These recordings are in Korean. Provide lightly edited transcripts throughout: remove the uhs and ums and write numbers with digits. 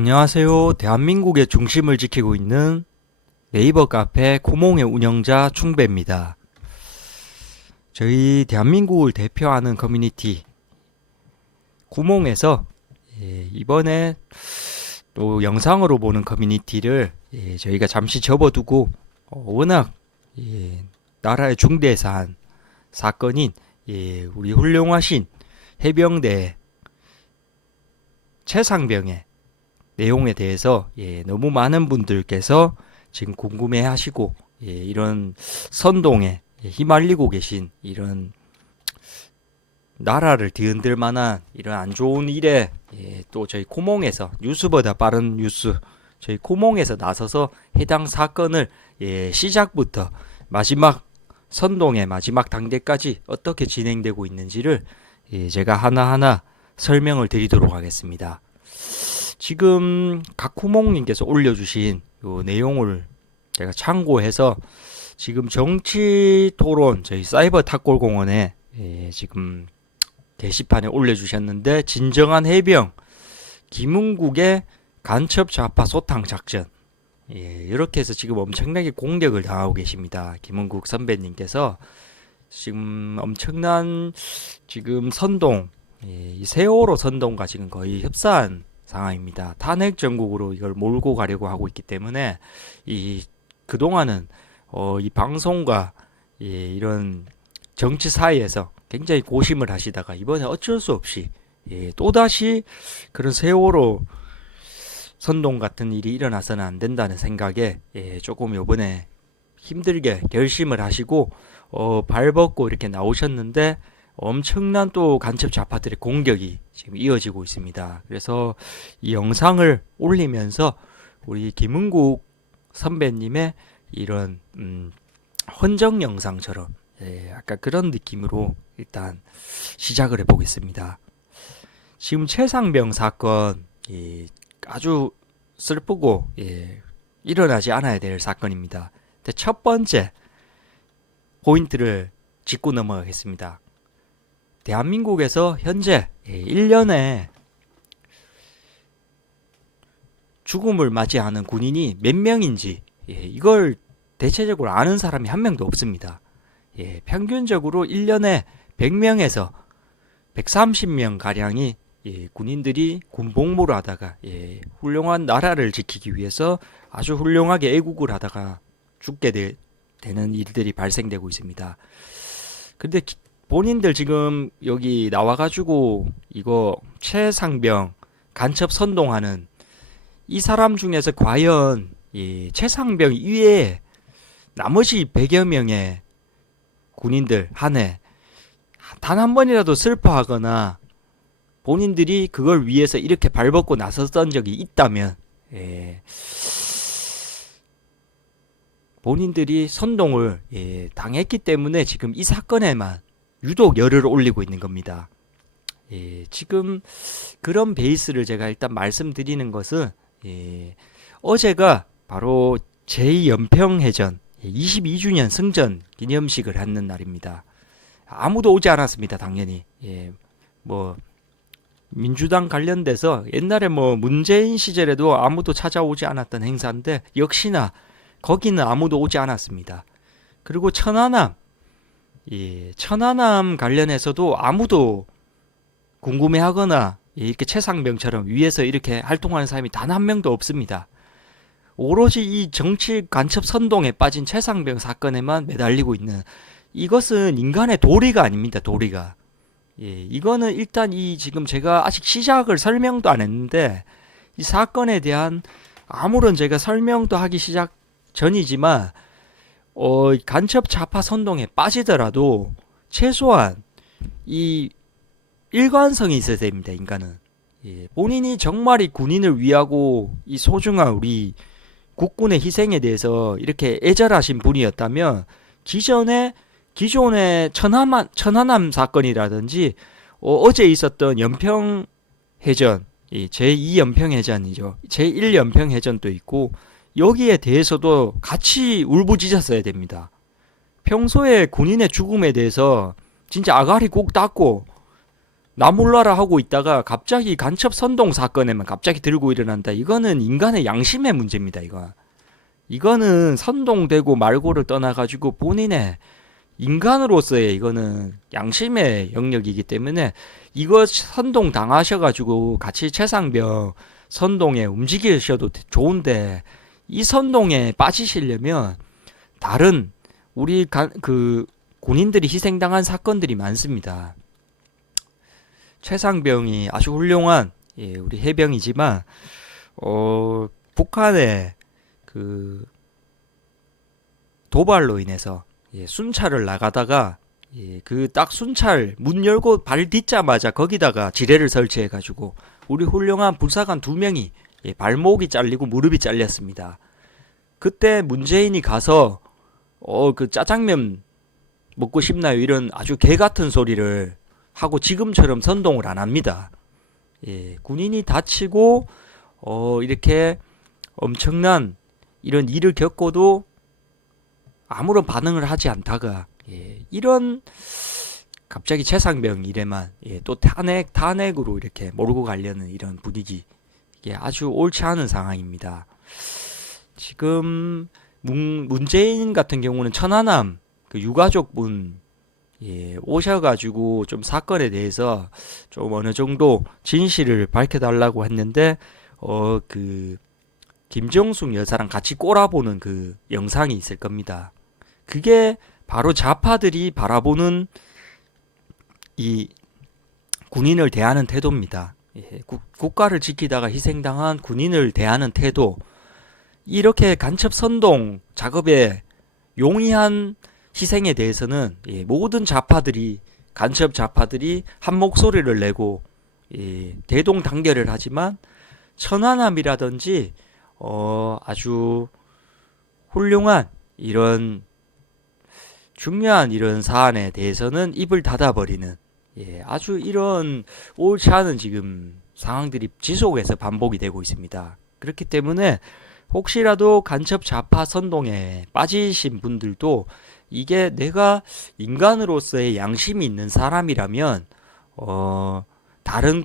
안녕하세요. 대한민국의 중심을 지키고 있는 네이버 카페 코몽의 운영자 충배입니다. 저희 대한민국을 대표하는 커뮤니티 구몽에서 이번에 또 영상으로 보는 커뮤니티를 저희가 잠시 접어두고 워낙 나라의 중대사안 사건인 우리 훌륭하신 해병대 최상병의 내용에 대해서 너무 많은 분들께서 지금 궁금해 하시고 이런 선동에 휘말리고 계신 이런 나라를 뒤흔들 만한 이런 안 좋은 일에 또 저희 코몽에서 뉴스보다 빠른 뉴스 저희 코몽에서 나서서 해당 사건을 시작부터 마지막 선동의 마지막 단계까지 어떻게 진행되고 있는지를 제가 하나하나 설명을 드리도록 하겠습니다. 지금 각코몽님께서 올려주신 요 내용을 제가 참고해서 지금 정치 토론 저희 사이버 탁골공원에 지금 게시판에 올려주셨는데, 진정한 해병 김은국의 간첩 좌파 소탕 작전, 이렇게 해서 지금 엄청나게 공격을 당하고 계십니다. 김은국 선배님께서 지금 엄청난 지금 선동, 이 세월호 선동과 지금 거의 흡사한 상황입니다. 탄핵 전국으로 이걸 몰고 가려고 하고 있기 때문에 그동안은 이 방송과 이런 정치 사이에서 굉장히 고심을 하시다가 이번에 어쩔 수 없이 또다시 그런 세월호 선동 같은 일이 일어나서는 안 된다는 생각에 조금 이번에 힘들게 결심을 하시고 발벗고 이렇게 나오셨는데, 엄청난 또 간첩 좌파들의 공격이 지금 이어지고 있습니다. 그래서 이 영상을 올리면서 우리 김은국 선배님의 이런 헌정 영상처럼 아까 그런 느낌으로 일단 시작을 해보겠습니다. 지금 최상병 사건 아주 슬프고 일어나지 않아야 될 사건입니다. 근데 첫 번째 포인트를 짚고 넘어가겠습니다. 대한민국에서 현재 1년에 죽음을 맞이하는 군인이 몇 명인지 이걸 대체적으로 아는 사람이 한 명도 없습니다. 평균적으로 1년에 100명에서 130명 가량이 군인들이 군복무를 하다가 훌륭한 나라를 지키기 위해서 아주 훌륭하게 애국을 하다가 죽게 되는 일들이 발생되고 있습니다. 근데 본인들 지금 여기 나와가지고 이거 최상병 간첩 선동하는 이 사람 중에서 과연 이 최상병 이외에 나머지 100여 명의 군인들 한 해 단 한 번이라도 슬퍼하거나 본인들이 그걸 위해서 이렇게 발벗고 나섰던 적이 있다면 본인들이 선동을 당했기 때문에 지금 이 사건에만 유독 열을 올리고 있는 겁니다. 지금 그런 베이스를 제가 일단 말씀드리는 것은 어제가 바로 제2연평해전 22주년 승전 기념식을 하는 날입니다. 아무도 오지 않았습니다. 당연히 뭐 민주당 관련돼서 옛날에 뭐 문재인 시절에도 아무도 찾아오지 않았던 행사인데 역시나 거기는 아무도 오지 않았습니다. 그리고 천안함 관련해서도 아무도 궁금해하거나 이렇게 최상병처럼 위에서 이렇게 활동하는 사람이 단 한 명도 없습니다. 오로지 이 정치 간첩 선동에 빠진 최상병 사건에만 매달리고 있는, 이것은 인간의 도리가 아닙니다. 도리가. 이거는 일단 지금 제가 아직 시작을 설명도 안 했는데 이 사건에 대한 아무런 제가 설명도 하기 시작 전이지만 간첩 좌파 선동에 빠지더라도 최소한 이 일관성이 있어야 됩니다. 인간은 본인이 정말 이 군인을 위하고 이 소중한 우리 국군의 희생에 대해서 이렇게 애절하신 분이었다면 기존의 천안함 사건이라든지 어제 있었던 연평해전, 제2연평해전이죠. 제1연평해전도 있고 여기에 대해서도 같이 울부짖었어야 됩니다. 평소에 군인의 죽음에 대해서 진짜 아가리 꼭 닦고 나 몰라라 하고 있다가 갑자기 간첩 선동 사건에만 갑자기 들고 일어난다. 이거는 인간의 양심의 문제입니다. 이거는 선동되고 말고를 떠나가지고 본인의 인간으로서의 이거는 양심의 영역이기 때문에 이거 선동 당하셔가지고 같이 최상병 선동에 움직이셔도 좋은데 이 선동에 빠지시려면 다른 우리 그 군인들이 희생당한 사건들이 많습니다. 최상병이 아주 훌륭한 우리 해병이지만 북한의 그 도발로 인해서 순찰을 나가다가 그 딱 순찰 문 열고 발 딛자마자 거기다가 지뢰를 설치해가지고 우리 훌륭한 불사관 2명이 발목이 잘리고 무릎이 잘렸습니다. 그때 문재인이 가서 그 짜장면 먹고 싶나요? 이런 아주 개 같은 소리를 하고 지금처럼 선동을 안 합니다. 군인이 다치고 이렇게 엄청난 이런 일을 겪고도 아무런 반응을 하지 않다가 이런 갑자기 최상병 일에만 또 탄핵으로 이렇게 몰고 가려는 이런 분위기, 이게 아주 옳지 않은 상황입니다. 지금 문재인 같은 경우는 천안함 그 유가족분 오셔가지고 좀 사건에 대해서 좀 어느 정도 진실을 밝혀달라고 했는데 그 김정숙 여사랑 같이 꼬라보는 그 영상이 있을 겁니다. 그게 바로 좌파들이 바라보는 이 군인을 대하는 태도입니다. 국가를 지키다가 희생당한 군인을 대하는 태도, 이렇게 간첩 선동 작업에 용이한 희생에 대해서는 모든 좌파들이 간첩 좌파들이 한 목소리를 내고 대동단결을 하지만 천안함이라든지 아주 훌륭한 이런 중요한 이런 사안에 대해서는 입을 닫아버리는 아주 이런 옳지 않은 지금 상황들이 지속해서 반복이 되고 있습니다. 그렇기 때문에 혹시라도 간첩 좌파 선동에 빠지신 분들도 이게 내가 인간으로서의 양심이 있는 사람이라면 다른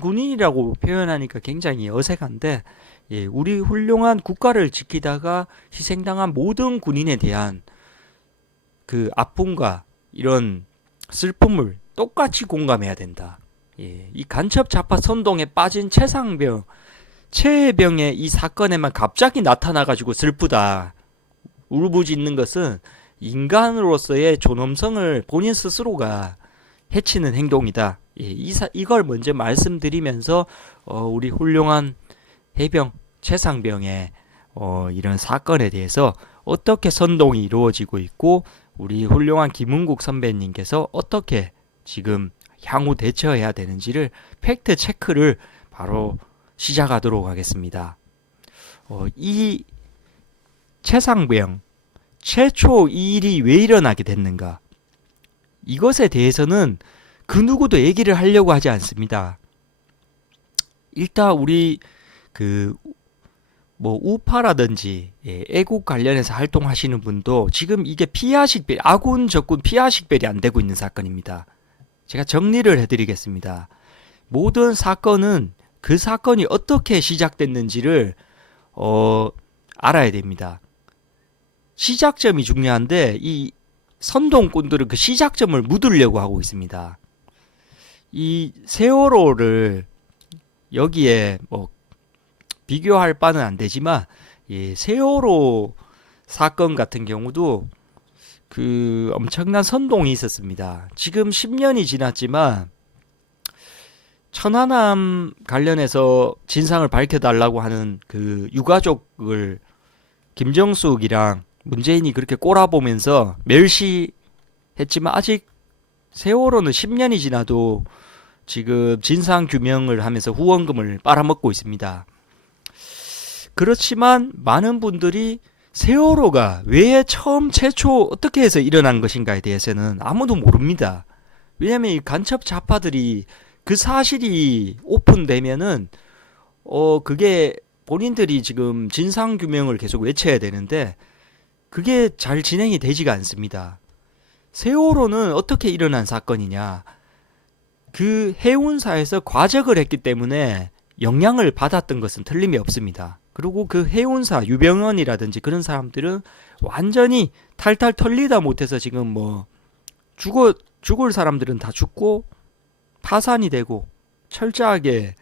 군인이라고 표현하니까 굉장히 어색한데 우리 훌륭한 국가를 지키다가 희생당한 모든 군인에 대한 그 아픔과 이런 슬픔을 똑같이 공감해야 된다. 이 간첩 좌파 선동에 빠진 최해병의 이 사건에만 갑자기 나타나가지고 슬프다, 울부짖는 것은 인간으로서의 존엄성을 본인 스스로가 해치는 행동이다. 이걸 먼저 말씀드리면서 우리 훌륭한 해병 최상병의 이런 사건에 대해서 어떻게 선동이 이루어지고 있고 우리 훌륭한 김은국 선배님께서 어떻게 지금 향후 대처해야 되는지를 팩트 체크를 바로 시작하도록 하겠습니다. 이 최상병 최초 이 일이 왜 일어나게 됐는가, 이것에 대해서는 그 누구도 얘기를 하려고 하지 않습니다. 일단 우리 우파라든지 애국 관련해서 활동하시는 분도 지금 이게 아군 적군 피하식별이 안 되고 있는 사건입니다. 제가 정리를 해드리겠습니다. 모든 사건은 그 사건이 어떻게 시작됐는지를 알아야 됩니다. 시작점이 중요한데 이 선동꾼들은 그 시작점을 묻으려고 하고 있습니다. 이 세월호를 여기에 비교할 바는 안 되지만 세월호 사건 같은 경우도 그 엄청난 선동이 있었습니다. 지금 10년이 지났지만 천안함 관련해서 진상을 밝혀달라고 하는 그 유가족을 김정숙이랑 문재인이 그렇게 꼬라보면서 멸시했지만 아직 세월호는 10년이 지나도 지금 진상규명을 하면서 후원금을 빨아먹고 있습니다. 그렇지만 많은 분들이 세월호가 왜 최초 어떻게 해서 일어난 것인가에 대해서는 아무도 모릅니다. 왜냐하면 이 간첩 좌파들이 그 사실이 오픈되면은 그게 본인들이 지금 진상규명을 계속 외쳐야 되는데 그게 잘 진행이 되지가 않습니다. 세월호는 어떻게 일어난 사건이냐, 그 해운사에서 과적을 했기 때문에 영향을 받았던 것은 틀림이 없습니다. 그리고 그 해운사 유병헌이라든지 그런 사람들은 완전히 탈탈 털리다 못해서 지금 뭐 죽을 사람들은 다 죽고 파산이 되고 철저하게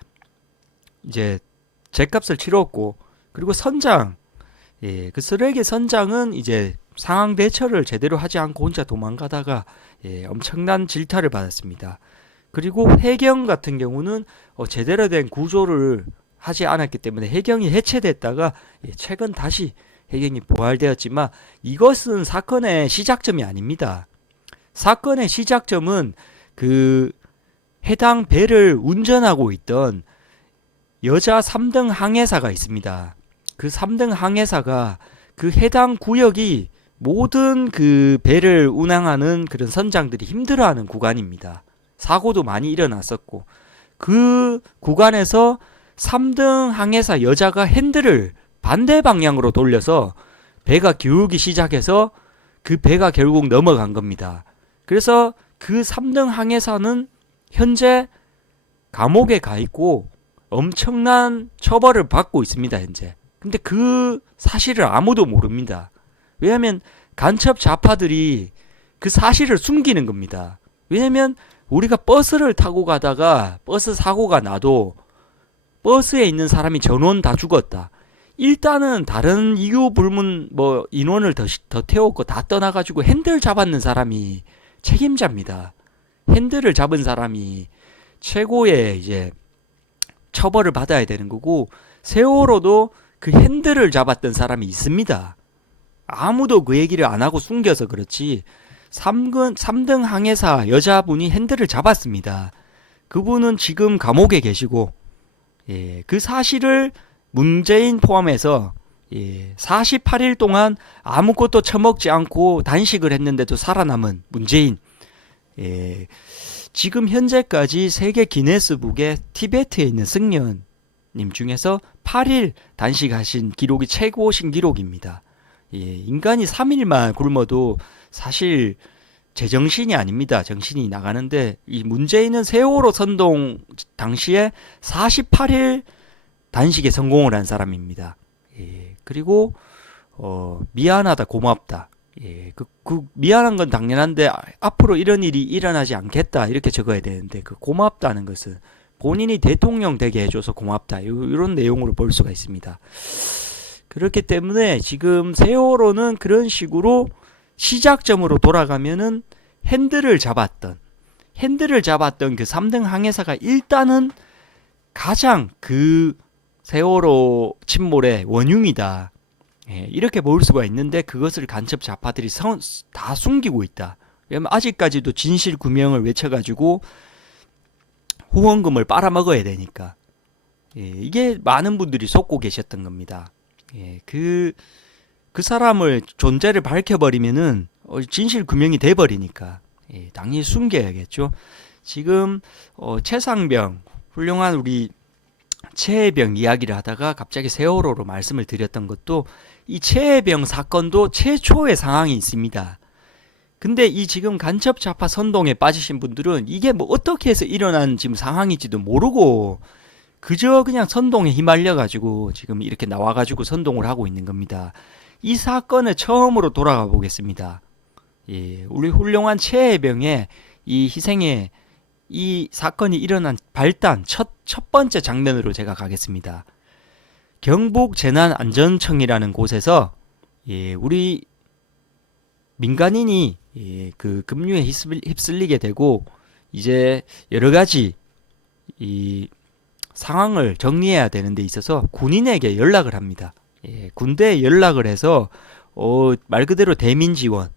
이제 죗값을 치렀고, 그리고 선장, 그 쓰레기 선장은 이제 상황 대처를 제대로 하지 않고 혼자 도망가다가 엄청난 질타를 받았습니다. 그리고 해경 같은 경우는 제대로 된 구조를 하지 않았기 때문에 해경이 해체됐다가 최근 다시 해경이 부활되었지만, 이것은 사건의 시작점이 아닙니다. 사건의 시작점은 그 해당 배를 운전하고 있던 여자 3등 항해사가 있습니다. 그 3등 항해사가 그 해당 구역이 모든 그 배를 운항하는 그런 선장들이 힘들어하는 구간입니다. 사고도 많이 일어났었고, 그 구간에서 3등 항해사 여자가 핸들을 반대 방향으로 돌려서 배가 기울기 시작해서 그 배가 결국 넘어간 겁니다. 그래서 그 3등 항해사는 현재 감옥에 가 있고 엄청난 처벌을 받고 있습니다, 현재. 근데 그 사실을 아무도 모릅니다. 왜냐하면 간첩 좌파들이 그 사실을 숨기는 겁니다. 왜냐하면 우리가 버스를 타고 가다가 버스 사고가 나도 버스에 있는 사람이 전원 다 죽었다. 일단은 다른 이유 불문 뭐 인원을 더 태웠고 다 떠나가지고 핸들 잡았는 사람이 책임자입니다. 핸들을 잡은 사람이 최고의 이제 처벌을 받아야 되는 거고, 세월호도 그 핸들을 잡았던 사람이 있습니다. 아무도 그 얘기를 안 하고 숨겨서 그렇지 3등 항해사 여자분이 핸들을 잡았습니다. 그분은 지금 감옥에 계시고, 그 사실을 문재인 포함해서 48일 동안 아무것도 처먹지 않고 단식을 했는데도 살아남은 문재인, 지금 현재까지 세계 기네스북에 티베트에 있는 승려님 중에서 8일 단식하신 기록이 최고신 기록입니다. 인간이 3일만 굶어도 사실 제정신이 아닙니다. 정신이 나가는데, 이 문재인은 세월호 선동 당시에 48일 단식에 성공을 한 사람입니다. 그리고 미안하다, 고맙다. 그 미안한 건 당연한데 앞으로 이런 일이 일어나지 않겠다 이렇게 적어야 되는데, 그 고맙다는 것은 본인이 대통령 되게 해줘서 고맙다 이런 내용으로 볼 수가 있습니다. 그렇기 때문에 지금 세월호는 그런 식으로 시작점으로 돌아가면은 핸들을 잡았던 그 3등 항해사가 일단은 가장 그 세월호 침몰의 원흉이다. 이렇게 볼 수가 있는데, 그것을 간첩 좌파들이 다 숨기고 있다. 왜냐면 아직까지도 진실 규명을 외쳐가지고 후원금을 빨아먹어야 되니까. 이게 많은 분들이 속고 계셨던 겁니다. 그 사람을 존재를 밝혀버리면은 진실 규명이 돼버리니까 당연히 숨겨야겠죠. 지금 최상병 훌륭한 우리 최혜병 이야기를 하다가 갑자기 세월호로 말씀을 드렸던 것도, 이 최혜병 사건도 최초의 상황이 있습니다. 근데 이 지금 간첩 좌파 선동에 빠지신 분들은 이게 뭐 어떻게 해서 일어난 지금 상황인지도 모르고 그저 그냥 선동에 휘말려 가지고 지금 이렇게 나와 가지고 선동을 하고 있는 겁니다. 이 사건을 처음으로 돌아가 보겠습니다. 우리 훌륭한 최혜병의 이 희생의 이 사건이 일어난 발단 첫 번째 장면으로 제가 가겠습니다. 경북 재난안전청이라는 곳에서 우리 민간인이 그 급류에 휩쓸리게 되고 이제 여러 가지 이 상황을 정리해야 되는 데 있어서 군인에게 연락을 합니다. 군대에 연락을 해서 말 그대로 대민 지원,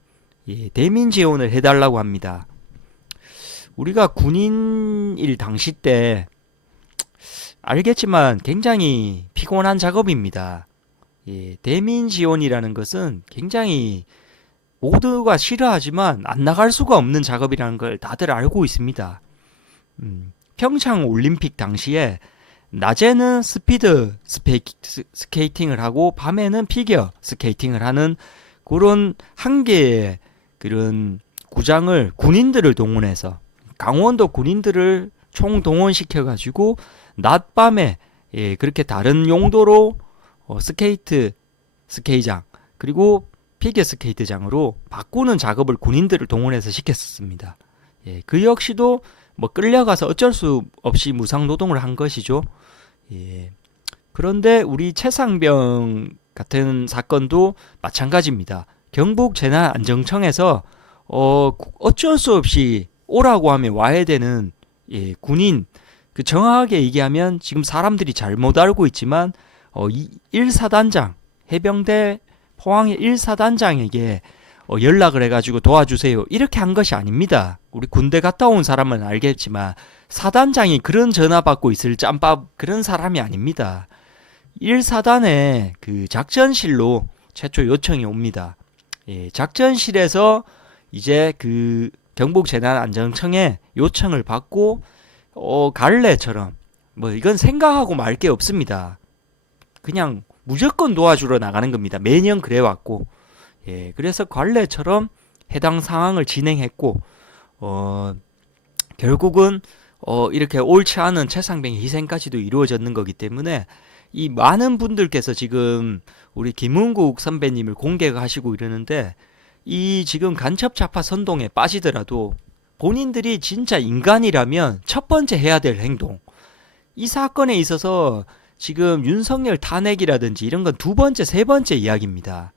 대민 지원을 해달라고 합니다. 우리가 군인일 당시 때 알겠지만 굉장히 피곤한 작업입니다. 대민 지원이라는 것은 굉장히 모두가 싫어하지만 안 나갈 수가 없는 작업이라는 걸 다들 알고 있습니다. 평창 올림픽 당시에 낮에는 스피드 스케이팅을 하고 밤에는 피겨 스케이팅을 하는 그런 한 개의 그런 구장을 군인들을 동원해서 강원도 군인들을 총동원시켜가지고 낮밤에 그렇게 다른 용도로 스케이트장 그리고 피겨 스케이트장으로 바꾸는 작업을 군인들을 동원해서 시켰었습니다. 그 역시도 뭐 끌려가서 어쩔 수 없이 무상 노동을 한 것이죠. 그런데 우리 최상병 같은 사건도 마찬가지입니다. 경북 재난안전청에서 어쩔 수 없이 오라고 하면 와야 되는 군인, 그 정확하게 얘기하면 지금 사람들이 잘못 알고 있지만 1사단장 해병대 포항의 1사단장에게 연락을 해가지고 도와주세요 이렇게 한 것이 아닙니다. 우리 군대 갔다 온 사람은 알겠지만 사단장이 그런 전화 받고 있을 짬밥 그런 사람이 아닙니다. 1사단의 그 작전실로 최초 요청이 옵니다. 작전실에서 이제 그 경북재난안전청에 요청을 받고 갈래처럼 뭐 이건 생각하고 말 게 없습니다. 그냥 무조건 도와주러 나가는 겁니다. 매년 그래왔고 그래서 관례처럼 해당 상황을 진행했고 결국은 이렇게 옳지 않은 최상병의 희생까지도 이루어졌는 거기 때문에 이 많은 분들께서 지금 우리 김은국 선배님을 공격하시고 이러는데 이 지금 간첩 좌파 선동에 빠지더라도 본인들이 진짜 인간이라면 첫 번째 해야 될 행동, 이 사건에 있어서 지금 윤석열 탄핵이라든지 이런 건 두 번째, 세 번째 이야기입니다.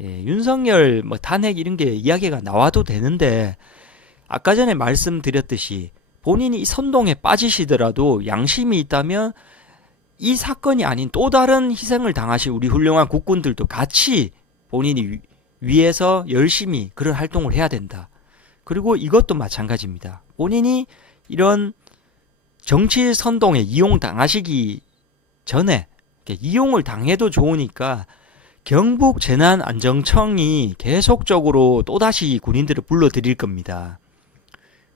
윤석열 뭐 탄핵 이런 게 이야기가 나와도 되는데 아까 전에 말씀드렸듯이 본인이 이 선동에 빠지시더라도 양심이 있다면 이 사건이 아닌 또 다른 희생을 당하신 우리 훌륭한 국군들도 같이 본인이 위에서 열심히 그런 활동을 해야 된다. 그리고 이것도 마찬가지입니다. 본인이 이런 정치 선동에 이용당하시기 전에 이용을 당해도 좋으니까 경북 재난안전청이 계속적으로 또다시 군인들을 불러들일 겁니다.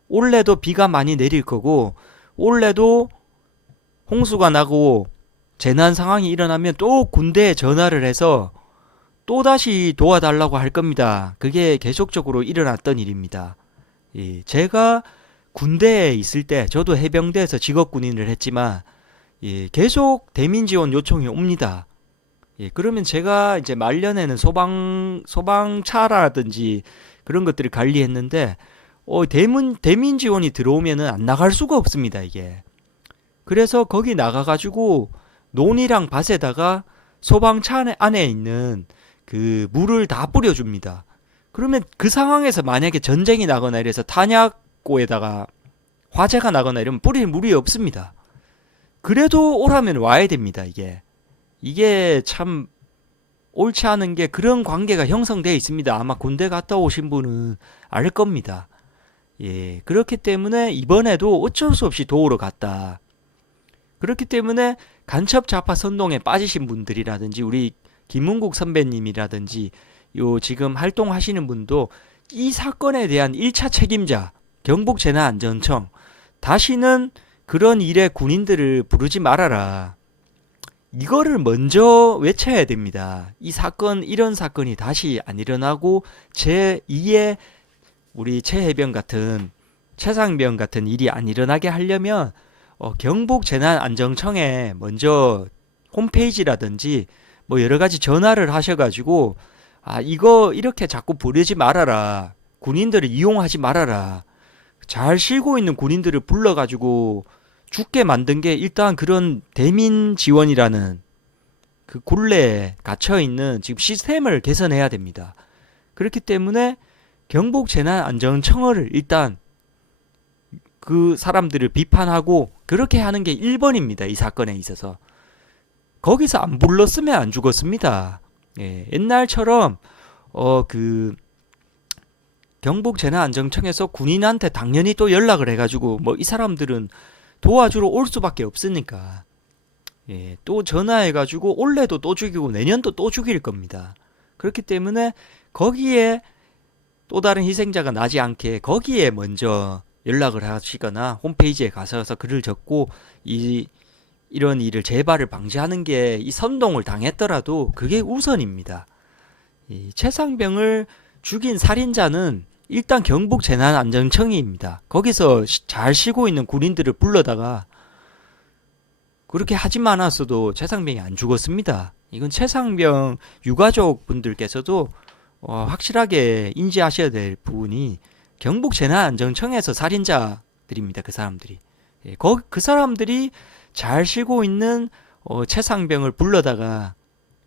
올해도 비가 많이 내릴 거고 올해도 홍수가 나고 재난 상황이 일어나면 또 군대에 전화를 해서 또다시 도와달라고 할 겁니다. 그게 계속적으로 일어났던 일입니다. 제가 군대에 있을 때 저도 해병대에서 직업군인을 했지만 계속 대민 지원 요청이 옵니다. 그러면 제가 이제 말년에는 소방차라든지 그런 것들을 관리했는데 대민 지원이 들어오면은 안 나갈 수가 없습니다, 이게. 그래서 거기 나가가지고 논이랑 밭에다가 소방차 안에 있는 그 물을 다 뿌려줍니다. 그러면 그 상황에서 만약에 전쟁이 나거나 이래서 탄약고에다가 화재가 나거나 이러면 뿌릴 물이 없습니다. 그래도 오라면 와야 됩니다, 이게 참 옳지 않은 게 그런 관계가 형성되어 있습니다. 아마 군대 갔다 오신 분은 알 겁니다. 그렇기 때문에 이번에도 어쩔 수 없이 도우러 갔다. 그렇기 때문에 간첩 좌파 선동에 빠지신 분들이라든지 우리 김은국 선배님이라든지 요 지금 활동하시는 분도 이 사건에 대한 1차 책임자 경북재난안전청 다시는 그런 일에 군인들을 부르지 말아라. 이거를 먼저 외쳐야 됩니다. 이 사건, 이런 사건이 다시 안 일어나고 제2의 우리 최해병 같은 최상병 같은 일이 안 일어나게 하려면 경북재난안전청에 먼저 홈페이지라든지 뭐 여러 가지 전화를 하셔가지고 이거 이렇게 자꾸 부르지 말아라. 군인들을 이용하지 말아라. 잘 쉬고 있는 군인들을 불러가지고 죽게 만든 게 일단 그런 대민 지원이라는 그 굴레에 갇혀있는 지금 시스템을 개선해야 됩니다. 그렇기 때문에 경북재난안전청을 일단 그 사람들을 비판하고 그렇게 하는 게 1번입니다. 이 사건에 있어서. 거기서 안 불렀으면 안 죽었습니다. 옛날처럼 그 경북재난안전청에서 군인한테 당연히 또 연락을 해가지고 뭐 이 사람들은 도와주러 올 수밖에 없으니까 또 전화해가지고 올해도 또 죽이고 내년도 또 죽일 겁니다. 그렇기 때문에 거기에 또 다른 희생자가 나지 않게 거기에 먼저 연락을 하시거나 홈페이지에 가셔서 글을 적고 이런 일을 재발을 방지하는 게 이 선동을 당했더라도 그게 우선입니다. 이 최상병을 죽인 살인자는 일단 경북 재난안전청입니다. 거기서 잘 쉬고 있는 군인들을 불러다가 그렇게 하지만 않았어도 최상병이 안 죽었습니다. 이건 최상병 유가족 분들께서도 확실하게 인지하셔야 될 부분이 경북 재난안전청에서 살인자들입니다. 그 사람들이. 예, 그 사람들이 잘 쉬고 있는 최상병을 불러다가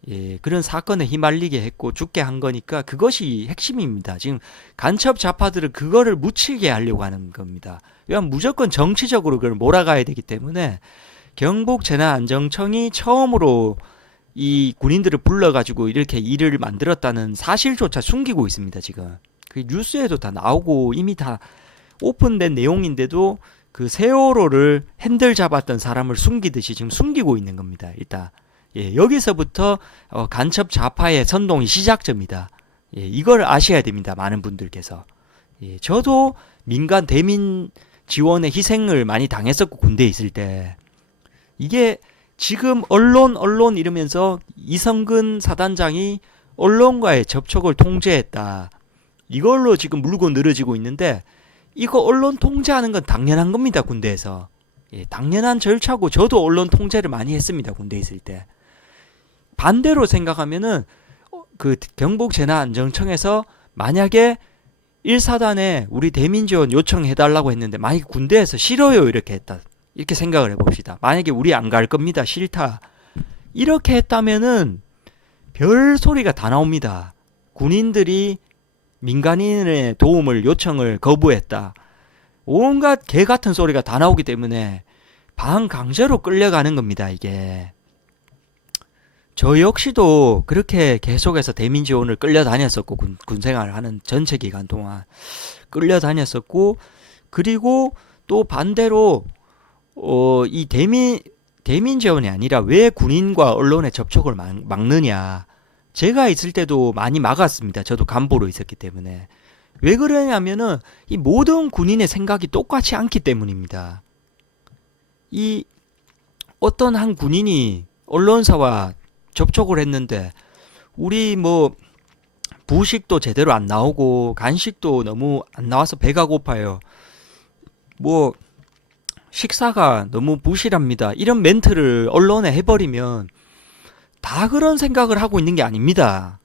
예, 그런 사건에 휘말리게 했고 죽게 한 거니까 그것이 핵심입니다. 지금 간첩 좌파들은 그거를 묻히게 하려고 하는 겁니다. 왜냐하면 무조건 정치적으로 그걸 몰아가야 되기 때문에 경북 재난안전청이 처음으로 이 군인들을 불러가지고 이렇게 일을 만들었다는 사실조차 숨기고 있습니다. 지금 그 뉴스에도 다 나오고 이미 다 오픈된 내용인데도 그 세월호를 핸들 잡았던 사람을 숨기듯이 지금 숨기고 있는 겁니다. 일단 예, 여기서부터 간첩 좌파의 선동이 시작점이다. 예, 이걸 아셔야 됩니다. 많은 분들께서. 예, 저도 민간 대민 지원에 희생을 많이 당했었고 군대에 있을 때 이게 지금 언론 이러면서 이성근 사단장이 언론과의 접촉을 통제했다. 이걸로 지금 물고 늘어지고 있는데 이거 언론 통제하는 건 당연한 겁니다. 군대에서. 예, 당연한 절차고 저도 언론 통제를 많이 했습니다. 군대에 있을 때. 반대로 생각하면은 그 경북 재난안전청에서 만약에 1사단에 우리 대민지원 요청해달라고 했는데 만약에 군대에서 싫어요 이렇게 했다. 이렇게 생각을 해봅시다. 만약에 우리 안 갈 겁니다. 싫다. 이렇게 했다면은 별 소리가 다 나옵니다. 군인들이 민간인의 도움을 요청을 거부했다. 온갖 개 같은 소리가 다 나오기 때문에 반강제로 끌려가는 겁니다. 이게. 저 역시도 그렇게 계속해서 대민 지원을 끌려다녔었고 군 생활을 하는 전체 기간 동안 끌려다녔었고 그리고 또 반대로 이 대민 지원이 아니라 왜 군인과 언론의 접촉을 막느냐. 제가 있을 때도 많이 막았습니다. 저도 간부로 있었기 때문에. 왜 그러냐면은 이 모든 군인의 생각이 똑같지 않기 때문입니다. 이 어떤 한 군인이 언론사와 접촉을 했는데 우리 뭐 부식도 제대로 안 나오고 간식도 너무 안 나와서 배가 고파요. 뭐 식사가 너무 부실합니다. 이런 멘트를 언론에 해버리면 다 그런 생각을 하고 있는 게 아닙니다.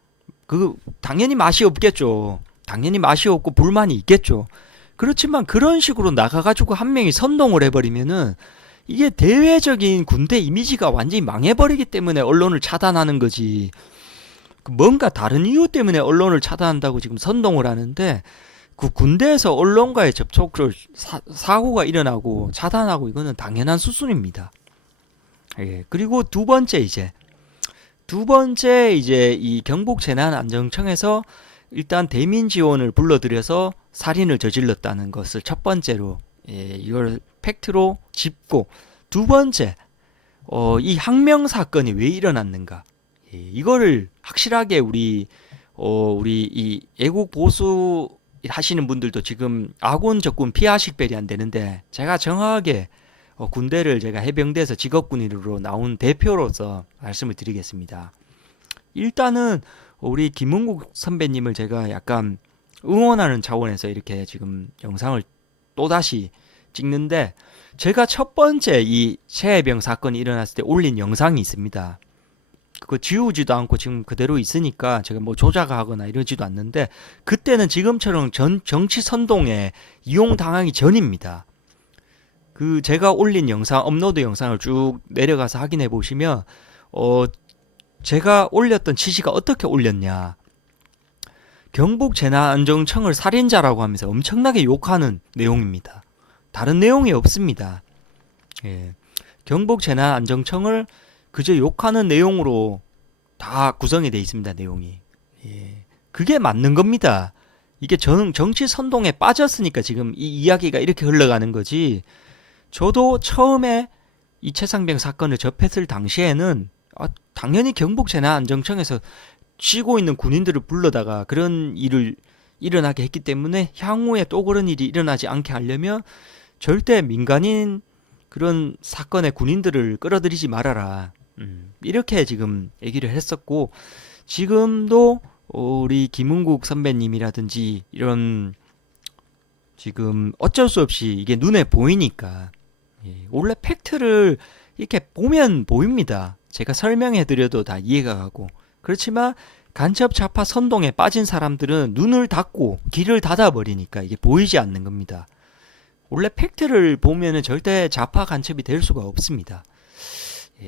그 당연히 맛이 없겠죠. 당연히 맛이 없고 불만이 있겠죠. 그렇지만 그런 식으로 나가가지고 한 명이 선동을 해버리면은 이게 대외적인 군대 이미지가 완전히 망해버리기 때문에 언론을 차단하는 거지. 뭔가 다른 이유 때문에 언론을 차단한다고 지금 선동을 하는데 그 군대에서 언론과의 접촉을 사고가 일어나고 차단하고 이거는 당연한 수순입니다. 예. 그리고 두 번째 이제 이 경북 재난안전청에서 일단 대민 지원을 불러들여서 살인을 저질렀다는 것을 첫 번째로 이걸 팩트로 짚고 두 번째 이 항명 사건이 왜 일어났는가 이거를 확실하게 우리 이 애국 보수 하시는 분들도 지금 아군 적군 피하식별이 안 되는데 제가 정확하게 군대를 제가 해병대에서 직업군인으로 나온 대표로서 말씀을 드리겠습니다. 일단은 우리 김은국 선배님을 제가 약간 응원하는 차원에서 이렇게 지금 영상을 또다시 찍는데 제가 첫 번째 이 최해병 사건이 일어났을 때 올린 영상이 있습니다. 그거 지우지도 않고 지금 그대로 있으니까 제가 뭐 조작하거나 이러지도 않는데 그때는 지금처럼 정치 선동에 이용당하기 전입니다. 그 제가 올린 영상 업로드 영상을 쭉 내려가서 확인해 보시면 제가 올렸던 취지가 어떻게 올렸냐 경북 재난안전청을 살인자라고 하면서 엄청나게 욕하는 내용입니다. 다른 내용이 없습니다. 예. 경북 재난안전청을 그저 욕하는 내용으로 다 구성이 되어 있습니다. 내용이. 예. 그게 맞는 겁니다. 이게 정치 선동에 빠졌으니까 지금 이 이야기가 이렇게 흘러가는 거지. 저도 처음에 이 최상병 사건을 접했을 당시에는 당연히 경북 재난안전청에서 쉬고 있는 군인들을 불러다가 그런 일을 일어나게 했기 때문에 향후에 또 그런 일이 일어나지 않게 하려면 절대 민간인 그런 사건에 군인들을 끌어들이지 말아라. 이렇게 지금 얘기를 했었고 지금도 우리 김은국 선배님이라든지 이런 지금 어쩔 수 없이 이게 눈에 보이니까 원래 팩트를 이렇게 보면 보입니다. 제가 설명해 드려도 다 이해가 가고. 그렇지만 간첩 좌파 선동에 빠진 사람들은 눈을 닫고 귀를 닫아 버리니까 이게 보이지 않는 겁니다. 원래 팩트를 보면은 절대 좌파 간첩이 될 수가 없습니다.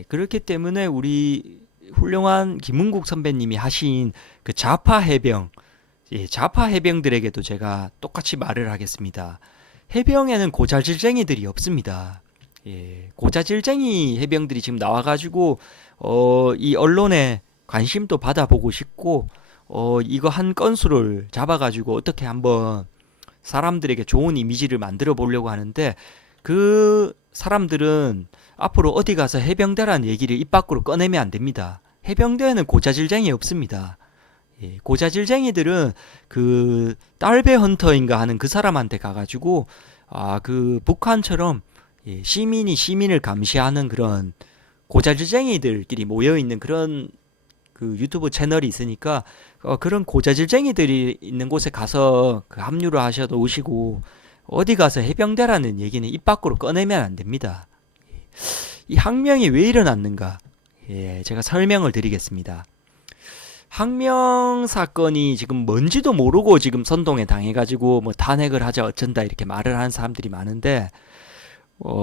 그렇기 때문에 우리 훌륭한 김은국 선배님이 하신 그 좌파 해병, 좌파 해병들에게도 제가 똑같이 말을 하겠습니다. 해병에는 고자질쟁이들이 없습니다. 고자질쟁이 해병들이 지금 나와가지고 이 언론에 관심도 받아보고 싶고 이거 한 건수를 잡아가지고 어떻게 한번 사람들에게 좋은 이미지를 만들어 보려고 하는데 그 사람들은 앞으로 어디 가서 해병대라는 얘기를 입 밖으로 꺼내면 안 됩니다. 해병대에는 고자질쟁이 없습니다. 고자질쟁이들은 그 딸배 헌터인가 하는 그 사람한테 가가지고 그 북한처럼 시민이 시민을 감시하는 그런 고자질쟁이들끼리 모여 있는 그런 그 유튜브 채널이 있으니까 그런 고자질쟁이들이 있는 곳에 가서 그 합류를 하셔도 오시고 어디 가서 해병대라는 얘기는 입 밖으로 꺼내면 안 됩니다. 이 항명이 왜 일어났는가? 제가 설명을 드리겠습니다. 항명 사건이 지금 뭔지도 모르고 지금 선동에 당해가지고 뭐 탄핵을 하자 어쩐다 이렇게 말을 하는 사람들이 많은데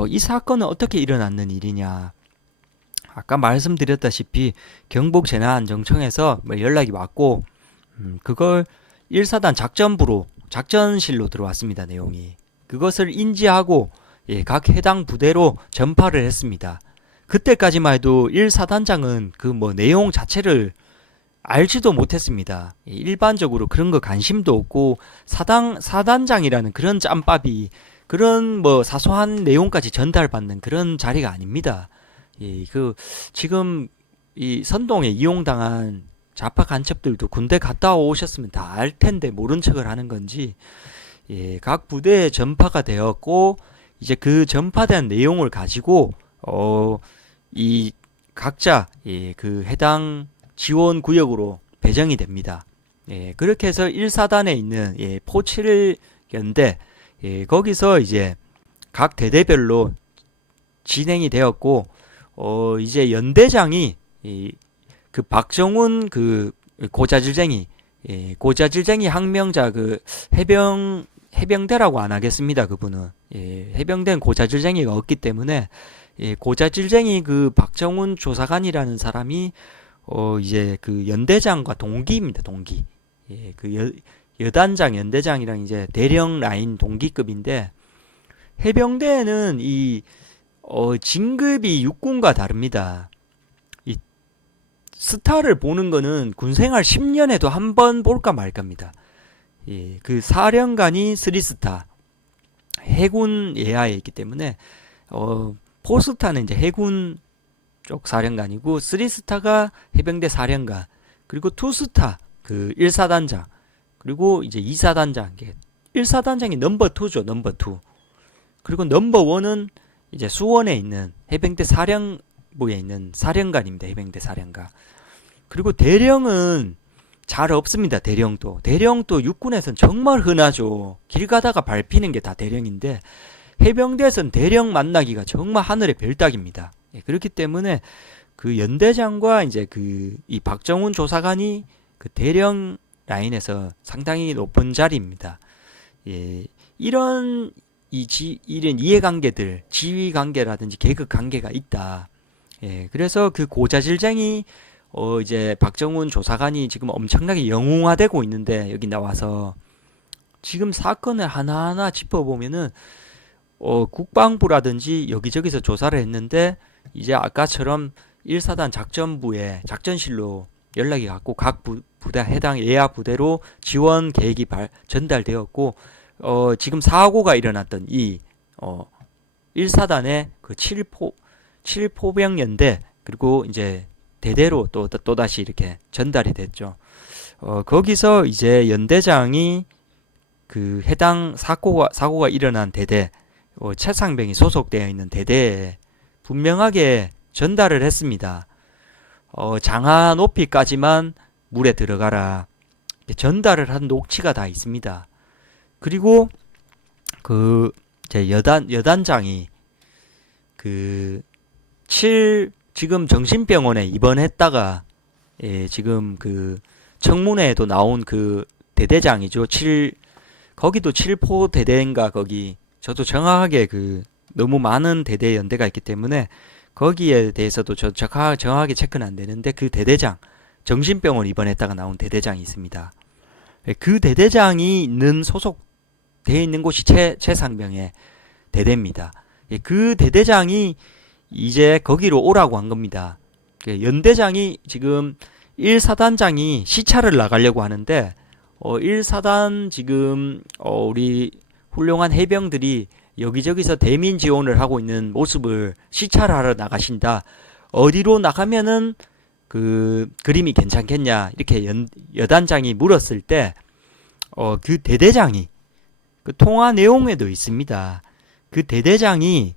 이 사건은 어떻게 일어났는 일이냐? 아까 말씀드렸다시피 경북재난안전청에서 뭐 연락이 왔고 그걸 1사단 작전부로 작전실로 들어왔습니다. 내용이 그것을 인지하고 각 해당 부대로 전파를 했습니다. 그때까지만 해도 1사단장은 그 뭐 내용 자체를 알지도 못했습니다. 일반적으로 그런 거 관심도 없고 사단장이라는 그런 짬밥이 그런 뭐 사소한 내용까지 전달받는 그런 자리가 아닙니다. 그 지금 이 선동에 이용당한 좌파 간첩들도 군대 갔다 오셨으면 다 알 텐데 모른 척을 하는 건지 각 부대에 전파가 되었고 이제 그 전파된 내용을 가지고 이 각자 그 해당 지원 구역으로 배정이 됩니다. 그렇게 해서 1사단에 있는 포7연대 거기서 이제 각 대대별로 진행이 되었고 이제 연대장이 그 박정훈 그 고자질쟁이 항명자 그 해병대라고 안 하겠습니다. 그분은 해병대는 고자질쟁이가 없기 때문에 고자질쟁이 그 박정훈 조사관이라는 사람이 이제 그 연대장과 동기입니다. 동기. 그 여단장 연대장이랑 이제 대령 라인 동기급인데 해병대에는 이 진급이 육군과 다릅니다. 이 스타를 보는 거는 군생활 10년에도 한 번 볼까 말까입니다. 그 사령관이 3스타 해군 예하에 있기 때문에 포스타는 이제 해군 쪽 사령관이고 3스타가 해병대 사령관 그리고 2스타 그 1사단장 그리고 이제 2사단장 1사단장이 넘버 2죠. 넘버 2 그리고 넘버 1은 이제 수원에 있는 해병대 사령부에 있는 사령관입니다. 해병대 사령관 그리고 대령은 잘 없습니다. 대령도 육군에서는 정말 흔하죠. 길 가다가 밟히는 게 다 대령인데 해병대에서는 대령 만나기가 정말 하늘의 별따기입니다. 그렇기 때문에 그 연대장과 이제 이 박정훈 조사관이 그 대령 라인에서 상당히 높은 자리입니다. 이런 이런 이해관계들, 지위관계라든지 계급관계가 있다. 그래서 그 고자질쟁이 이제 박정훈 조사관이 지금 엄청나게 영웅화되고 있는데 여기 나와서 지금 사건을 하나하나 짚어보면은 국방부라든지 여기저기서 조사를 했는데 이제 아까처럼 1사단 작전부에 작전실로 연락이 갔고 각 부대 해당 예하 부대로 지원 계획이 전달되었고 지금 사고가 일어났던 이 1사단의 그 7포병연대 그리고 이제 대대로 또다시 이렇게 전달이 됐죠. 거기서 이제 연대장이 그 해당 사고가 일어난 대대 최상병이 소속되어 있는 대대에 분명하게 전달을 했습니다. 장하 높이까지만 물에 들어가라. 전달을 한 녹취가 다 있습니다. 그리고 그 제 여단장이 그 지금 정신병원에 입원했다가 지금 그 청문회에도 나온 그 대대장이죠. 거기도 칠포 대대인가 거기 저도 정확하게 그 너무 많은 대대 연대가 있기 때문에 거기에 대해서도 저 정확하게 체크는 안 되는데 그 대대장 정신병원 입원했다가 나온 대대장이 있습니다. 그 대대장이 소속되어 있는 곳이 최상병의 대대입니다. 그 대대장이 이제 거기로 오라고 한 겁니다. 연대장이 지금 1사단장이 시차를 나가려고 하는데 1사단 지금 우리 훌륭한 해병들이 여기저기서 대민 지원을 하고 있는 모습을 시찰을 하러 나가신다. 어디로 나가면은 그 그림이 괜찮겠냐 이렇게 여단장이 물었을 때 그 대대장이 그 통화 내용에도 있습니다. 그 대대장이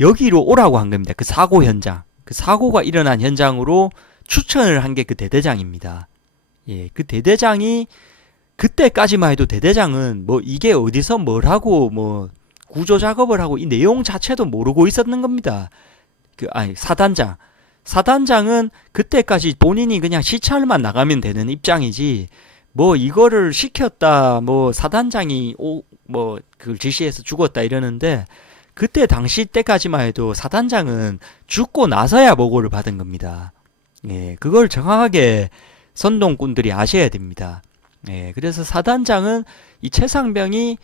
여기로 오라고 한 겁니다. 그 사고 현장, 그 사고가 일어난 현장으로 추천을 한 게 그 대대장입니다. 예, 그 대대장이 그때까지만 해도 대대장은 뭐 이게 어디서 뭘 하고 뭐 구조 작업을 하고 이 내용 자체도 모르고 있었는 겁니다. 사단장은 그때까지 본인이 그냥 시찰만 나가면 되는 입장이지 뭐 이거를 시켰다 뭐 사단장이 뭐 그걸 지시해서 죽었다 이러는데 그때 당시 때까지만 해도 사단장은 죽고 나서야 보고를 받은 겁니다. 예, 그걸 정확하게 선동꾼들이 아셔야 됩니다. 예, 그래서 사단장은 이 최상병이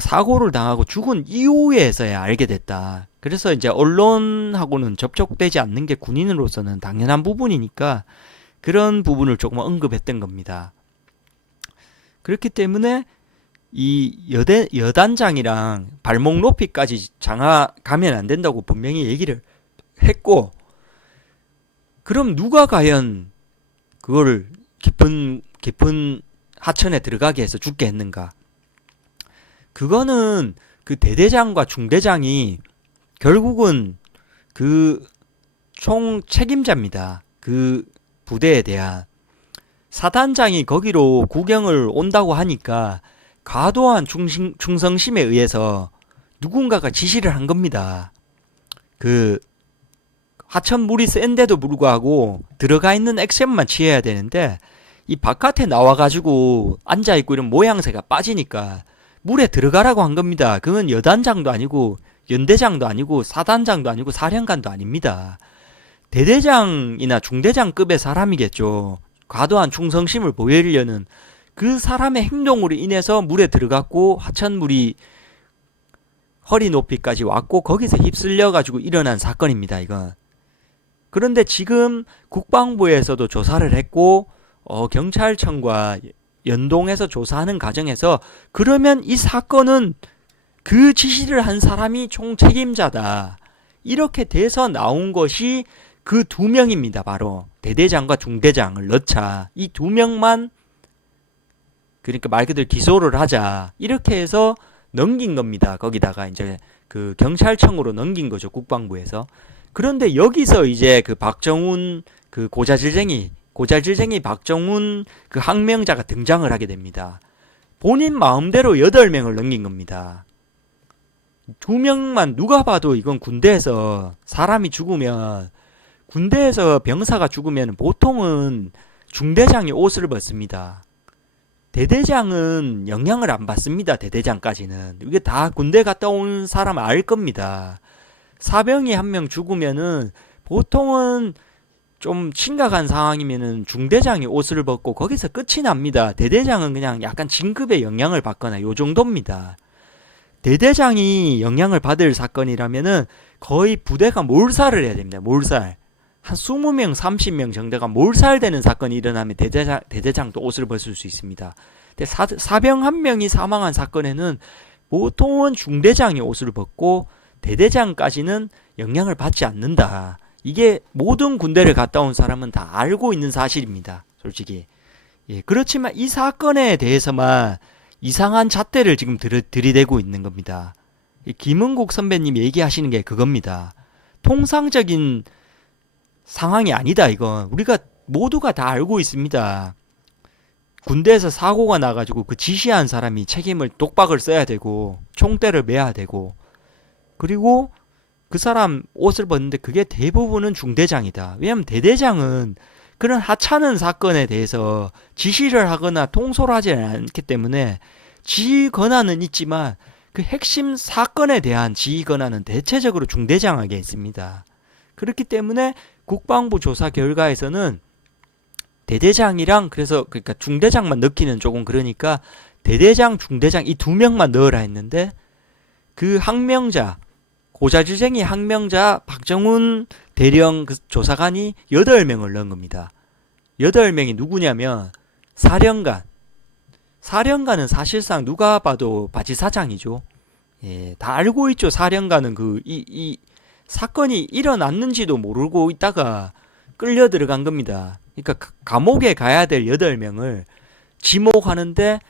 사고를 당하고 죽은 이후에서야 알게 됐다. 그래서 이제 언론하고는 접촉되지 않는 게 군인으로서는 당연한 부분이니까 그런 부분을 조금 언급했던 겁니다. 그렇기 때문에 이 여단장이랑 발목 높이까지 장하 가면 안 된다고 분명히 얘기를 했고, 그럼 누가 과연 그걸 깊은 하천에 들어가게 해서 죽게 했는가? 그거는 그 대대장과 중대장이 결국은 그 총 책임자입니다. 그 부대에 대한. 사단장이 거기로 구경을 온다고 하니까 과도한 충성심에 의해서 누군가가 지시를 한 겁니다. 그 하천물이 센데도 불구하고 들어가 있는 액션만 취해야 되는데 이 바깥에 나와가지고 앉아있고 이런 모양새가 빠지니까 물에 들어가라고 한 겁니다. 그건 여단장도 아니고 연대장도 아니고 사단장도 아니고 사령관도 아닙니다. 대대장이나 중대장급의 사람이겠죠. 과도한 충성심을 보이려는 그 사람의 행동으로 인해서 물에 들어갔고 하천물이 허리 높이까지 왔고 거기서 휩쓸려가지고 일어난 사건입니다. 이건. 그런데 지금 국방부에서도 조사를 했고 경찰청과 연동해서 조사하는 과정에서 그러면 이 사건은 그 지시를 한 사람이 총책임자다. 이렇게 돼서 나온 것이 그 두 명입니다. 바로 대대장과 중대장을 넣자. 이 두 명만 그러니까 말 그대로 기소를 하자. 이렇게 해서 넘긴 겁니다. 거기다가 이제 그 경찰청으로 넘긴 거죠. 국방부에서. 그런데 여기서 이제 그 박정훈 그 고자질쟁이 박정훈 그 항명자가 등장을 하게 됩니다. 본인 마음대로 8명을 넘긴 겁니다. 2명만 누가 봐도 이건 군대에서 사람이 죽으면 군대에서 병사가 죽으면 보통은 중대장이 옷을 벗습니다. 대대장은 영향을 안 받습니다. 대대장까지는. 이게 다 군대 갔다 온 사람 알 겁니다. 사병이 한 명 죽으면은 보통은 좀 심각한 상황이면은 중대장이 옷을 벗고 거기서 끝이 납니다. 대대장은 그냥 약간 진급에 영향을 받거나 요 정도입니다. 대대장이 영향을 받을 사건이라면은 거의 부대가 몰살을 해야 됩니다. 몰살. 한 20명, 30명 정도가 몰살되는 사건이 일어나면 대대장도 옷을 벗을 수 있습니다. 근데 사병 한 명이 사망한 사건에는 보통은 중대장이 옷을 벗고 대대장까지는 영향을 받지 않는다. 이게 모든 군대를 갔다 온 사람은 다 알고 있는 사실입니다. 솔직히. 예, 그렇지만 이 사건에 대해서만 이상한 잣대를 지금 들이대고 있는 겁니다. 김은국 선배님 얘기하시는 게 그겁니다. 통상적인 상황이 아니다. 이건 우리가 모두가 다 알고 있습니다. 군대에서 사고가 나가지고 그 지시한 사람이 책임을 독박을 써야 되고 총대를 매야 되고, 그리고 그 사람 옷을 벗는데 그게 대부분은 중대장이다. 왜냐면 대대장은 그런 하찮은 사건에 대해서 지시를 하거나 통솔을 하지 않기 때문에 지휘 권한은 있지만 그 핵심 사건에 대한 지휘 권한은 대체적으로 중대장에게 있습니다. 그렇기 때문에 국방부 조사 결과에서는 대대장이랑, 그래서 그러니까 중대장만 넣기는 조금 그러니까 대대장, 중대장 이 두 명만 넣으라 했는데, 그 항명자, 고자질쟁이 항명자 박정훈 대령 그 조사관이 8명을 넣은 겁니다. 8명이 누구냐면 사령관. 사령관은 사실상 누가 봐도 바지사장이죠. 예, 다 알고 있죠. 사령관은 이 사건이 일어났는지도 모르고 있다가 끌려 들어간 겁니다. 그러니까 감옥에 가야 될 8명을 지목하는데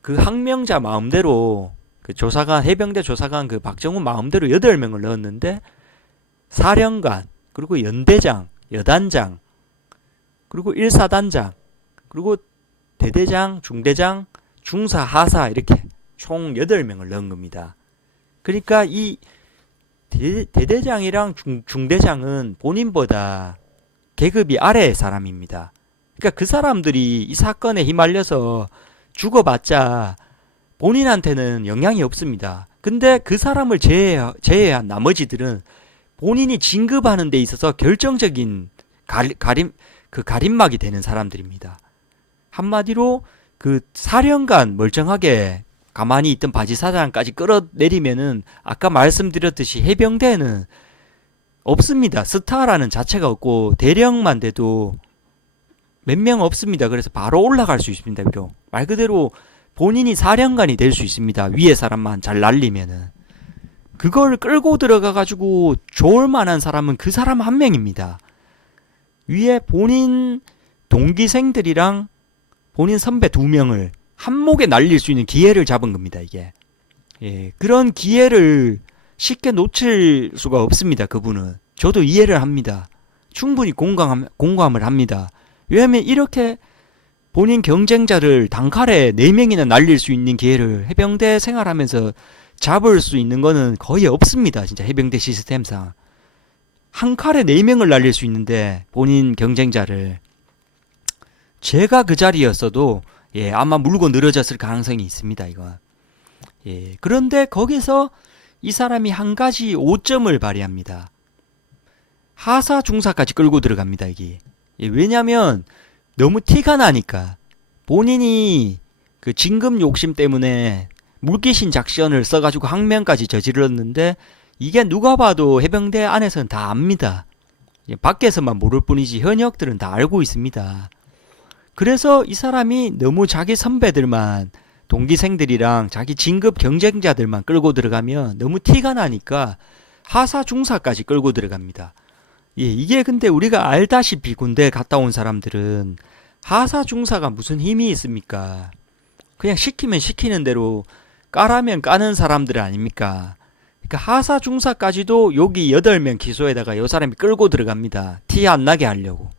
그 항명자 마음대로, 그 조사관, 해병대 조사관 그 박정훈 마음대로 8명을 넣었는데, 사령관, 그리고 연대장, 여단장, 그리고 1사단장, 그리고 대대장, 중대장, 중사, 하사 이렇게 총 8명을 넣은 겁니다. 그러니까 이 대대장이랑 중대장은 본인보다 계급이 아래의 사람입니다. 그러니까 그 사람들이 이 사건에 휘말려서 죽어봤자 본인한테는 영향이 없습니다. 근데 그 사람을 제외한 나머지들은 본인이 진급하는 데 있어서 결정적인 가림막이 되는 사람들입니다. 한마디로 그 사령관 멀쩡하게 가만히 있던 바지사장까지 끌어내리면은 아까 말씀드렸듯이 해병대는 없습니다. 스타라는 자체가 없고 대령만 돼도 몇 명 없습니다. 그래서 바로 올라갈 수 있습니다. 말 그대로 본인이 사령관이 될 수 있습니다. 위에 사람만 잘 날리면은. 그걸 끌고 들어가 가지고 좋을 만한 사람은 그 사람 한 명입니다. 위에 본인 동기생들이랑 본인 선배 2명을 한목에 날릴 수 있는 기회를 잡은 겁니다. 이게. 예, 그런 기회를 쉽게 놓칠 수가 없습니다. 그분은. 저도 이해를 합니다. 충분히 공감을 합니다. 왜냐하면 이렇게 본인 경쟁자를 단칼에 4명이나 날릴 수 있는 기회를 해병대 생활하면서 잡을 수 있는 거는 거의 없습니다. 진짜 해병대 시스템상. 한 칼에 4명을 날릴 수 있는데 본인 경쟁자를. 제가 그 자리였어도 예, 아마 물고 늘어졌을 가능성이 있습니다. 이거. 예, 그런데 거기서 이 사람이 한 가지 오점을 발휘합니다. 하사 중사까지 끌고 들어갑니다. 이게. 예, 왜냐면 너무 티가 나니까. 본인이 그 진급 욕심 때문에 물귀신 작전을 써가지고 항명까지 저질렀는데, 이게 누가 봐도 해병대 안에서는 다 압니다. 예, 밖에서만 모를 뿐이지 현역들은 다 알고 있습니다. 그래서 이 사람이 너무 자기 선배들만, 동기생들이랑 자기 진급 경쟁자들만 끌고 들어가면 너무 티가 나니까 하사 중사까지 끌고 들어갑니다. 예, 이게 근데 우리가 알다시피 군대에 갔다 온 사람들은 하사 중사가 무슨 힘이 있습니까? 그냥 시키면 시키는 대로 까라면 까는 사람들 아닙니까? 그러니까 하사 중사까지도 여기 8명 기소에다가 이 사람이 끌고 들어갑니다. 티 안 나게 하려고.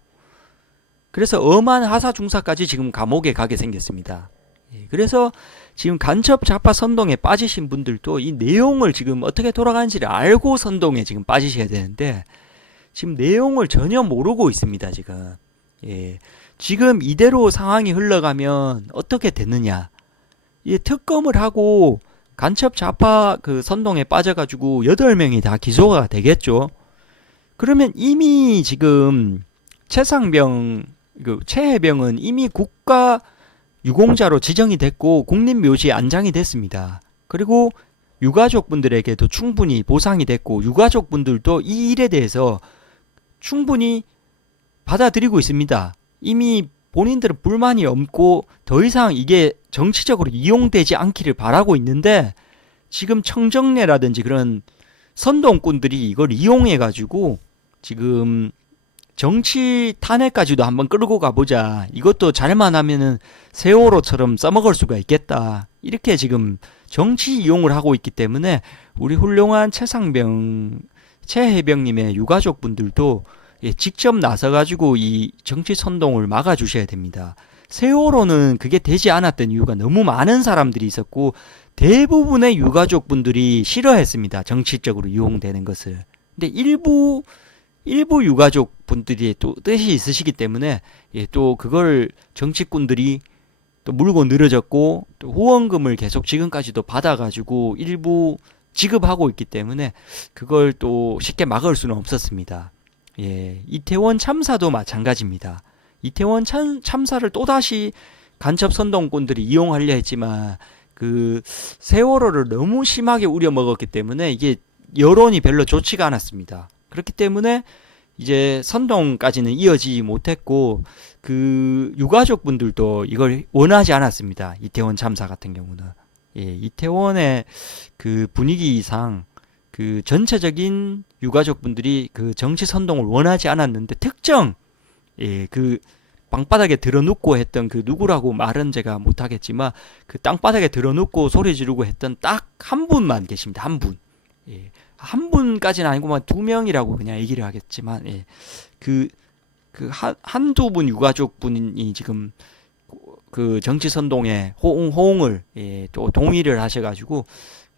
그래서 엄한 하사 중사까지 지금 감옥에 가게 생겼습니다. 그래서 지금 간첩 좌파 선동에 빠지신 분들도 이 내용을 지금 어떻게 돌아가는지를 알고 선동에 지금 빠지셔야 되는데, 지금 내용을 전혀 모르고 있습니다. 지금. 예. 지금 이대로 상황이 흘러가면 어떻게 되느냐. 예, 특검을 하고 간첩 좌파 그 선동에 빠져가지고 8명이 다 기소가 되겠죠. 그러면 이미 지금 최상병, 최해병은 이미 국가 유공자로 지정이 됐고 국립묘지에 안장이 됐습니다. 그리고 유가족분들에게도 충분히 보상이 됐고 유가족분들도 이 일에 대해서 충분히 받아들이고 있습니다. 이미 본인들은 불만이 없고 더 이상 이게 정치적으로 이용되지 않기를 바라고 있는데, 지금 청정래라든지 그런 선동꾼들이 이걸 이용해가지고 지금 정치 탄핵까지도 한번 끌고 가보자. 이것도 잘만 하면은 세월호처럼 써먹을 수가 있겠다. 이렇게 지금 정치 이용을 하고 있기 때문에 우리 훌륭한 최해병님의 유가족분들도 예, 직접 나서가지고 이 정치 선동을 막아주셔야 됩니다. 세월호는 그게 되지 않았던 이유가 너무 많은 사람들이 있었고 대부분의 유가족분들이 싫어했습니다. 정치적으로 이용되는 것을. 근데 일부 유가족 분들이 또 뜻이 있으시기 때문에 예, 또 그걸 정치꾼들이 또 물고 늘어졌고 또 후원금을 계속 지금까지도 받아가지고 일부 지급하고 있기 때문에 그걸 또 쉽게 막을 수는 없었습니다. 예, 이태원 참사도 마찬가지입니다. 이태원 참사를 또다시 간첩 선동꾼들이 이용하려 했지만 그 세월호를 너무 심하게 우려먹었기 때문에 이게 여론이 별로 좋지가 않았습니다. 그렇기 때문에 이제 선동까지는 이어지지 못했고 그 유가족분들도 이걸 원하지 않았습니다. 이태원 참사 같은 경우는 예, 이태원의 그 분위기상 그 전체적인 유가족분들이 그 정치 선동을 원하지 않았는데 특정 예, 그 방바닥에 들어눕고 했던 그 누구라고 말은 제가 못하겠지만 그 땅바닥에 들어눕고 소리 지르고 했던 딱 한 분만 계십니다. 한 분. 예. 한 분까지는 아니고만 두 명이라고 그냥 얘기를 하겠지만 예. 한두 분 유가족 분이 지금 그 정치 선동에 호응을 예, 또 동의를 하셔가지고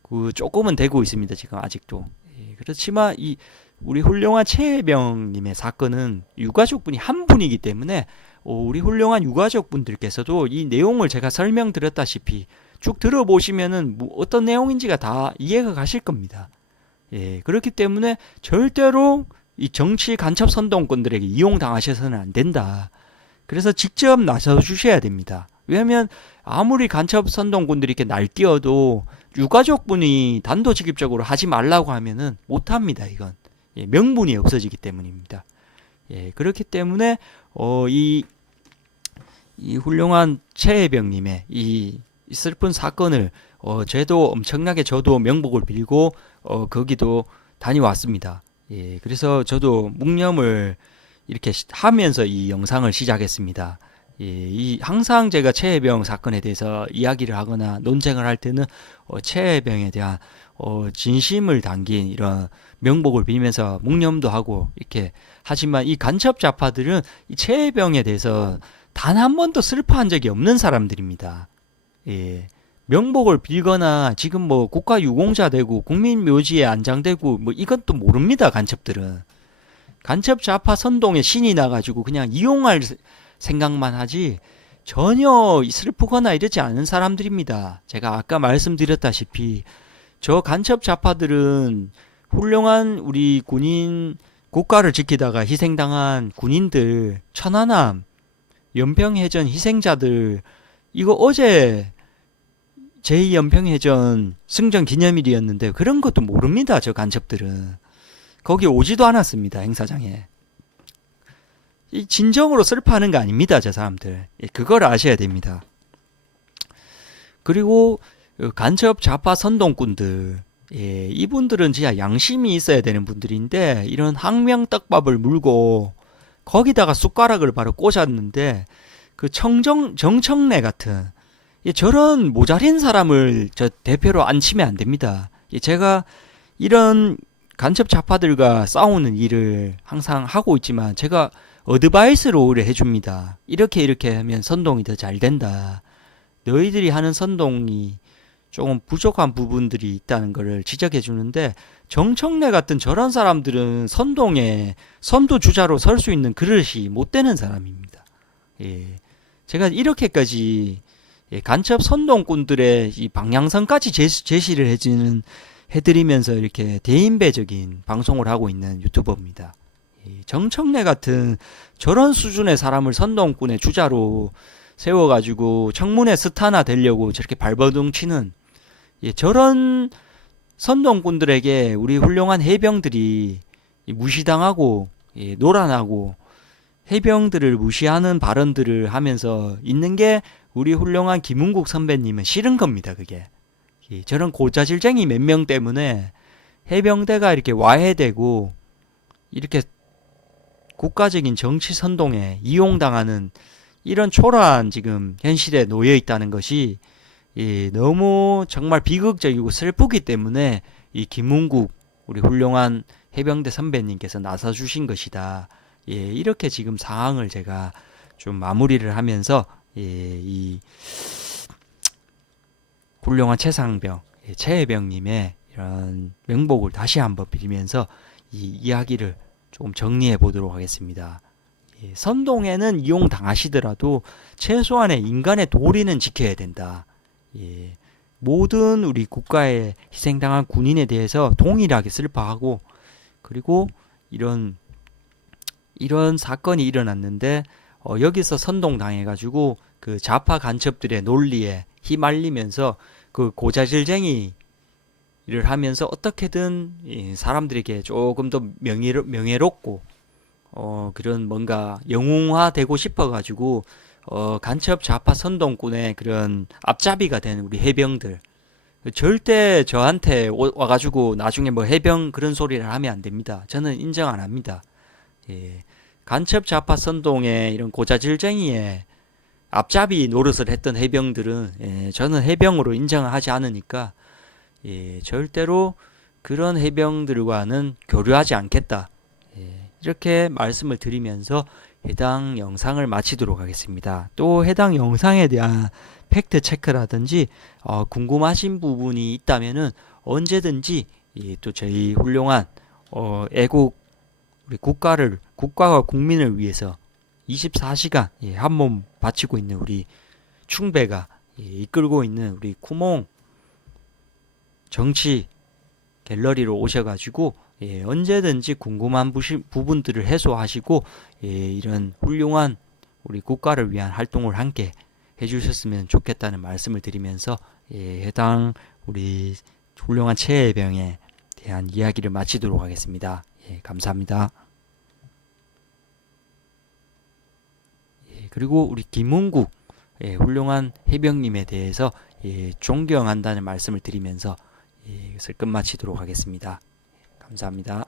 그 조금은 되고 있습니다. 지금 아직도. 예, 그렇지만 이 우리 훌륭한 최혜병님의 사건은 유가족분이 한 분이기 때문에 우리 훌륭한 유가족분들께서도 이 내용을 제가 설명드렸다시피 쭉 들어보시면은 뭐 어떤 내용인지가 다 이해가 가실 겁니다. 예, 그렇기 때문에 절대로 이 정치 간첩 선동꾼들에게 이용당하셔서는 안 된다. 그래서 직접 나서 주셔야 됩니다. 왜냐하면 아무리 간첩 선동꾼들이 이렇게 날뛰어도 유가족분이 단도직입적으로 하지 말라고 하면은 못합니다. 이건 예, 명분이 없어지기 때문입니다. 예, 그렇기 때문에 이 훌륭한 최혜병님의 이 슬픈 사건을 저도 엄청나게 저도 명복을 빌고 거기도 다녀왔습니다. 예, 그래서 저도 묵념을 이렇게 하면서 이 영상을 시작했습니다. 예, 항상 제가 최혜병 사건에 대해서 이야기를 하거나 논쟁을 할 때는 최혜병에 대한 진심을 담긴 이런 명복을 빌면서 묵념도 하고 이렇게 하지만 이 간첩 좌파들은 이 최혜병에 대해서 단 한 번도 슬퍼한 적이 없는 사람들입니다. 예. 명복을 빌거나 지금 뭐 국가 유공자 되고 국민 묘지에 안장되고 뭐 이건 또 모릅니다. 간첩들은 간첩 좌파 선동에 신이 나가지고 그냥 이용할 생각만 하지 전혀 슬프거나 이러지 않은 사람들입니다. 제가 아까 말씀드렸다시피 저 간첩 좌파들은 훌륭한 우리 군인 국가를 지키다가 희생당한 군인들 천안함 연평해전 희생자들 이거 어제 제2연평해전 승전 기념일이었는데 그런 것도 모릅니다. 저 간첩들은 거기 오지도 않았습니다. 행사장에 이 진정으로 슬퍼하는 거 아닙니다. 저 사람들 그걸 아셔야 됩니다. 그리고 간첩 좌파 선동꾼들 예, 이분들은 진짜 양심이 있어야 되는 분들인데 이런 항명떡밥을 물고 거기다가 숟가락을 바로 꽂았는데 그 정청래 같은 저런 모자린 사람을 저 대표로 앉히면 안 됩니다. 제가 이런 간첩 좌파들과 싸우는 일을 항상 하고 있지만 제가 어드바이스를 오히려 해줍니다. 이렇게 하면 선동이 더 잘 된다. 너희들이 하는 선동이 조금 부족한 부분들이 있다는 것을 지적해 주는데 정청래 같은 저런 사람들은 선동에 선두주자로 설 수 있는 그릇이 못 되는 사람입니다. 예. 제가 이렇게까지 간첩 선동꾼들의 이 방향성까지 제시를 해드리면서 이렇게 대인배적인 방송을 하고 있는 유튜버입니다. 정청래 같은 저런 수준의 사람을 선동꾼의 주자로 세워가지고 청문회 스타나 되려고 저렇게 발버둥 치는 저런 선동꾼들에게 우리 훌륭한 해병들이 무시당하고 노란하고 해병들을 무시하는 발언들을 하면서 있는 게 우리 훌륭한 김은국 선배님은 싫은 겁니다. 그게 저런 고자질쟁이 몇 명 때문에 해병대가 이렇게 와해되고 이렇게 국가적인 정치 선동에 이용당하는 이런 초라한 지금 현실에 놓여 있다는 것이 너무 정말 비극적이고 슬프기 때문에 이 김은국 우리 훌륭한 해병대 선배님께서 나서주신 것이다. 이렇게 지금 상황을 제가 좀 마무리를 하면서 이 훌륭한 최상병, 최혜병님의 이런 명복을 다시 한번 빌면서 이 이야기를 조금 정리해 보도록 하겠습니다. 선동에는 이용당하시더라도 최소한의 인간의 도리는 지켜야 된다. 모든 우리 국가에 희생당한 군인에 대해서 동일하게 슬퍼하고, 그리고 이런 사건이 일어났는데 여기서 선동당해가지고 그 좌파 간첩들의 논리에 휘말리면서 그 고자질쟁이를 하면서 어떻게든 사람들에게 조금 더 명예롭고 그런 뭔가 영웅화되고 싶어가지고 간첩 좌파 선동꾼의 그런 앞잡이가 된 우리 해병들, 절대 저한테 와가지고 나중에 뭐 해병 그런 소리를 하면 안 됩니다. 저는 인정 안 합니다. 간첩 좌파 선동의 이런 고자질쟁이의 앞잡이 노릇을 했던 해병들은 저는 해병으로 인정하지 않으니까 절대로 그런 해병들과는 교류하지 않겠다. 이렇게 말씀을 드리면서 해당 영상을 마치도록 하겠습니다. 또 해당 영상에 대한 팩트 체크라든지 궁금하신 부분이 있다면은 언제든지 또 저희 훌륭한 애국 우리 국가와 국민을 위해서 24시간 한 몸 바치고 있는 우리 충배가 이끌고 있는 우리 쿠몽 정치 갤러리로 오셔가지고 언제든지 궁금한 부분들을 해소하시고 이런 훌륭한 우리 국가를 위한 활동을 함께 해주셨으면 좋겠다는 말씀을 드리면서 해당 우리 훌륭한 최혜병에 대한 이야기를 마치도록 하겠습니다. 감사합니다. 그리고 우리 김은국 훌륭한 해병님에 대해서 존경한다는 말씀을 드리면서 이것을 끝마치도록 하겠습니다. 감사합니다.